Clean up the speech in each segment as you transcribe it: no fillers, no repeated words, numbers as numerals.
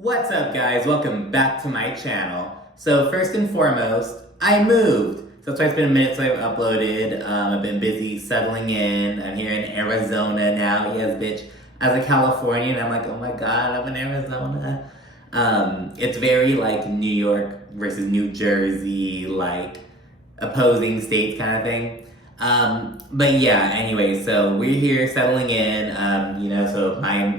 What's up, guys? Welcome back to my channel. So first and foremost, I moved. So that's why it's been a minute since I've uploaded. I've been busy settling in. I'm here in Arizona now. Yes, bitch. As a Californian, I'm like, oh my god, I'm in Arizona. It's very like New York versus New Jersey, like opposing states kind of thing. But yeah, anyway, so we're here settling in.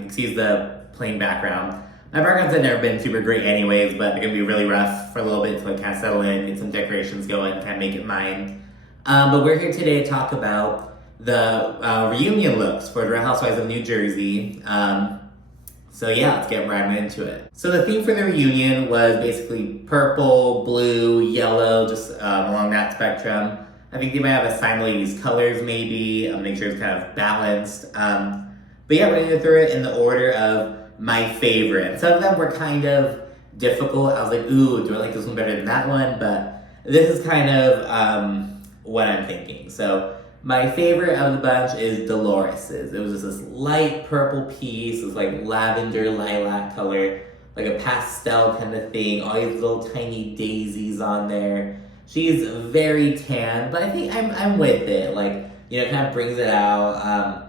Excuse the plain background. My backgrounds have never been super great anyways, but they're gonna be really rough for a little bit to like kind of settle in, get some decorations going, kind of make it mine. But we're here today to talk about the reunion looks for the Real Housewives of New Jersey. So yeah, let's get right into it. So the theme for the reunion was basically purple, blue, yellow, just along that spectrum. I think they might have assigned these colors maybe, make sure it's kind of balanced. But yeah, we're gonna go through it in the order of my favorite. Some of them were kind of difficult. I was like, ooh, do I like this one better than that one? But this is kind of what I'm thinking. So my favorite of the bunch is Dolores's. It was just this light purple piece. It was like lavender lilac color, like a pastel kind of thing. All these little tiny daisies on there. She's very tan, but I think I'm with it. Like, it kind of brings it out.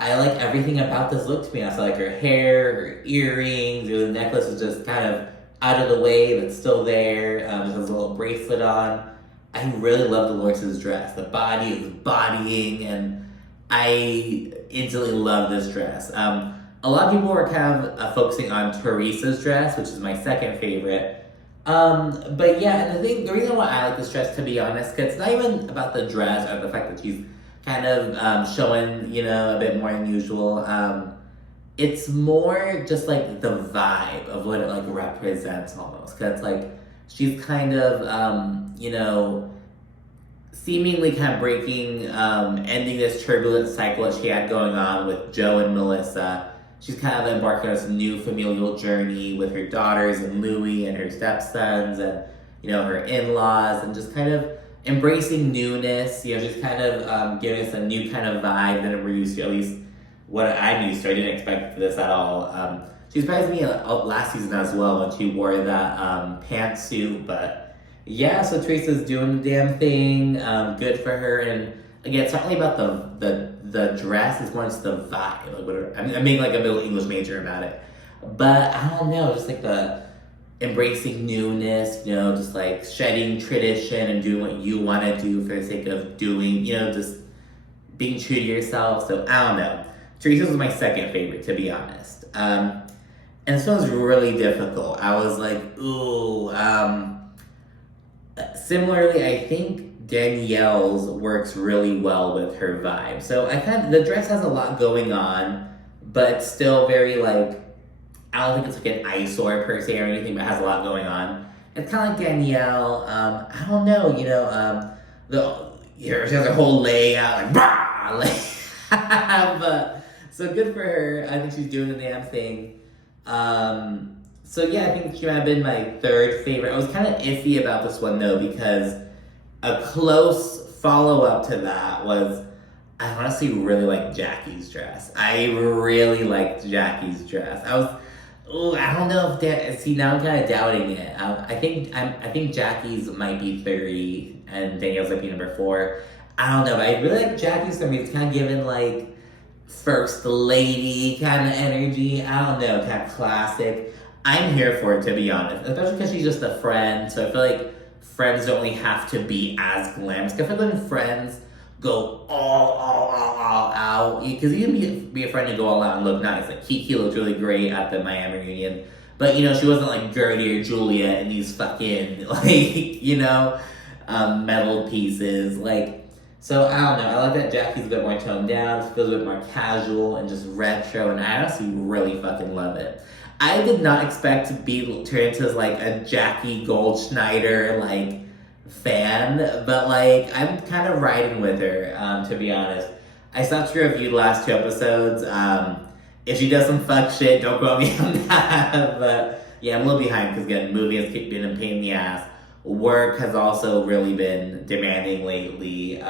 I like everything about this look to me. I like her hair, her earrings, the necklace is just kind of out of the way, but still there. Just has a little bracelet on. I really love Dolores' dress. The body is bodying, and I instantly love this dress. A lot of people were kind of focusing on Teresa's dress, which is my second favorite. But yeah, and the reason why I like this dress, to be honest, because it's not even about the dress or the fact that she's kind of showing, a bit more than usual. It's more just like the vibe of what it like represents almost. Cause like she's kind of, seemingly kind of breaking, ending this turbulent cycle that she had going on with Joe and Melissa. She's kind of embarking on this new familial journey with her daughters and Louis and her stepsons and, her in-laws, and just kind of embracing newness. She's kind of giving us a new kind of vibe than we're used to, at least what I'm used to. I didn't expect this at all. She surprised me last season as well when she wore that pantsuit, but yeah, so Teresa's doing the damn thing. Good for her. And again, it's not really about the dress, it's more just the vibe. Like whatever. I'm being like a little English major about it. But I don't know, just like the embracing newness, just like shedding tradition and doing what you want to do for the sake of doing, just being true to yourself. So I don't know. Teresa's was my second favorite, to be honest. And this one was really difficult. I was like, ooh. Similarly, I think Danielle's works really well with her vibe. So the dress has a lot going on, but it's still very like, I don't think it's like an eyesore per se or anything, but it has a lot going on. It's kind of like Danielle. I don't know, she has her whole layout, like, bah! But, so good for her. I think she's doing the damn thing. So yeah, I think she might have been my third favorite. I was kind of iffy about this one though, because a close follow-up to that was, I honestly really liked Jackie's dress. I really liked Jackie's dress. I don't know if see, now I'm kind of doubting it. I think Jackie's might be 30 and Danielle's might be number 4. I don't know, but I really like Jackie's. I mean, it's kind of given like first lady kind of energy. I don't know, kind of classic. I'm here for it, to be honest, especially because she's just a friend. So I feel like friends don't really have to be as glamorous. I feel like when friends go all out, because you can be a friend and go all out and look nice. Like Kiki looked really great at the Miami reunion, but she wasn't like Gertie or Julia in these fucking like metal pieces. Like, so I don't know. I like that Jackie's a bit more toned down. It feels a bit more casual and just retro, and I honestly really fucking love it. I did not expect to be turned into like a Jackie Goldschneider like fan, but like I'm kind of riding with her, to be honest. I stopped to review the last 2 episodes. If she does some fuck shit, don't quote me on that. But yeah, I'm a little behind because again, movie has been a pain in the ass. Work has also really been demanding lately.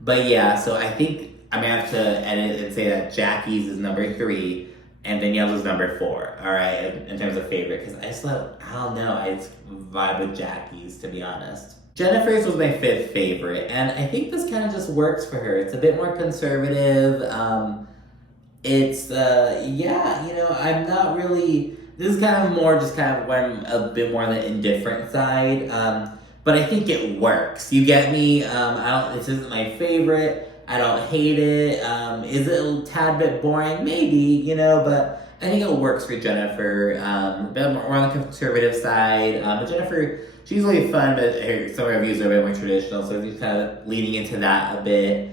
But yeah, so I think I'm gonna have to edit and say that Jackie's is number 3. and Danielle's was number 4, all right, in terms of favorite, because I don't know, I just vibe with Jackie's, to be honest. Jennifer's was my 5th favorite, and I think this kind of just works for her. It's a bit more conservative. It's, yeah, you know, I'm not really, this is kind of more just kind of when I'm a bit more on the indifferent side, but I think it works. You get me? This isn't my favorite. I don't hate it. Is it a tad bit boring? Maybe, you know, but I think it works for Jennifer. A bit more on the conservative side. But Jennifer, she's really fun, but some reviews are a bit more traditional, so she's kind of leaning into that a bit.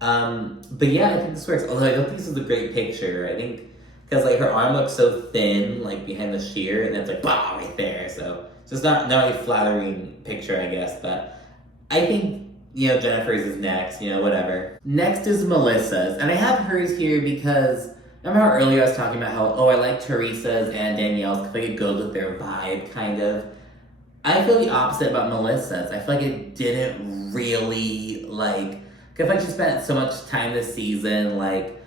But yeah, I think this works. Although I don't think this is a great picture. I think, because like her arm looks so thin, like behind the sheer, and it's like, bah, right there. So it's just not a flattering picture, I guess. But I think, you know, Jennifer's is next, you know, whatever. Next is Melissa's. And I have hers here because, remember how earlier I was talking about how, I like Teresa's and Danielle's because like it goes with their vibe, kind of. I feel the opposite about Melissa's. I feel like it didn't really, like, I feel like she spent so much time this season, like,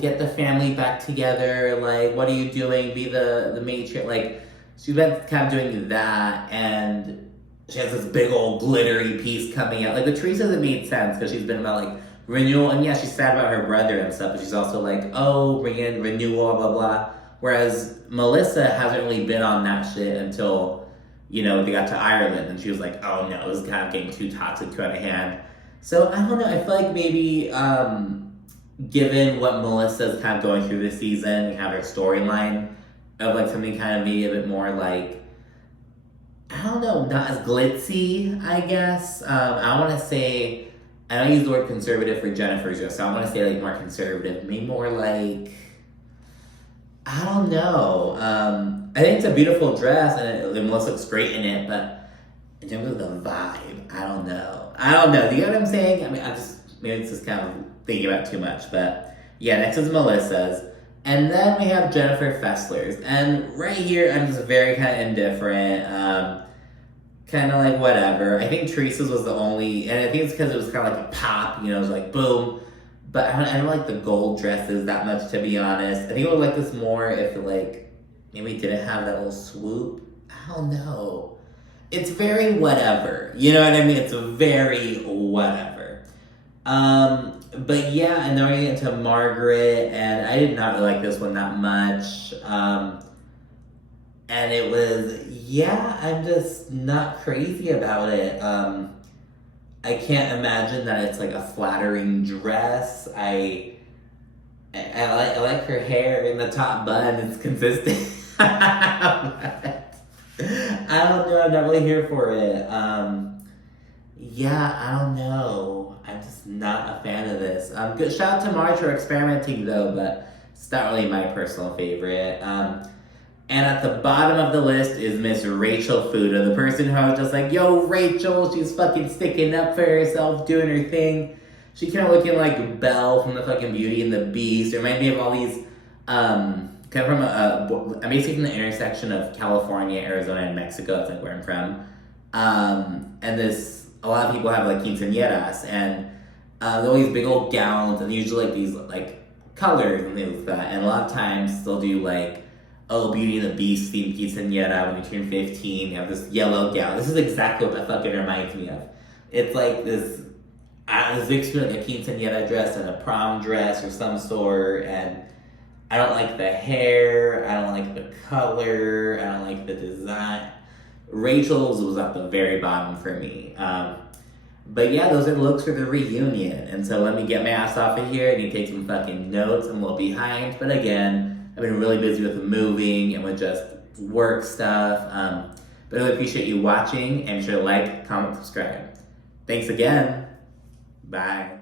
get the family back together, like, what are you doing? Be the matron. Like, she's been kind of doing that, and she has this big old glittery piece coming out. Like, with Teresa, it made sense because she's been about, like, renewal. And yeah, she's sad about her brother and stuff, but she's also like, bring in renewal, blah, blah. Whereas Melissa hasn't really been on that shit until, you know, they got to Ireland. And she was like, oh no, this is kind of getting too toxic, too out of hand. So, I don't know. I feel like maybe, given what Melissa's kind of going through this season and have her storyline of, like, something kind of maybe a bit more, like, I don't know, not as glitzy, I guess. I want to say, I don't use the word conservative for Jennifer's dress, so I want to say, like, more conservative, maybe more like, I don't know. I think it's a beautiful dress, and Melissa looks great in it, but in terms of the vibe, I don't know. Do you know what I'm saying? I mean, maybe it's just kind of thinking about it too much, but yeah, next is Melissa's. And then we have Jennifer Fessler's. And right here, I'm just very kind of indifferent. Kind of like whatever. I think Teresa's was the only, and I think it's because it was kind of like a pop, you know, it was like boom. But I don't like the gold dresses that much, to be honest. I think I would like this more if it, like, maybe it didn't have that little swoop. I don't know. It's very whatever. You know what I mean? It's very whatever. But yeah, and then we're getting into Margaret, and I did not really like this one that much. And it was, yeah, I'm just not crazy about it. I can't imagine that it's like a flattering dress. I like her hair in the top bun. It's consistent. I don't know. I'm not really here for it. Yeah, I don't know. I'm just not a fan of this. Good shout out to March for experimenting though, but it's not really my personal favorite. And at the bottom of the list is Miss Rachel Fuda, the person who I was just like, yo, Rachel, she's fucking sticking up for herself, doing her thing. She kind of looking like Belle from the fucking Beauty and the Beast. It reminded me of all these, kind of from I'm basically from the intersection of California, Arizona, and Mexico. That's like where I'm from. And a lot of people have like quinceañeras, and all these big old gowns, and usually like these like colors and things like that. And a lot of times they'll do like, Beauty and the Beast themed quinceañera when you turn 15. You have this yellow gown. This is exactly what that fucking reminds me of. It's like this mix between like a quinceañera dress and a prom dress or some sort, and I don't like the hair, I don't like the color, I don't like the design. Rachel's was at the very bottom for me. But yeah, those are the looks for the reunion. And so let me get my ass off of here and you take some fucking notes. I'm a little behind, but again, I've been really busy with moving and with just work stuff. But I really appreciate you watching, and be sure to like, comment, subscribe. Thanks again. Bye.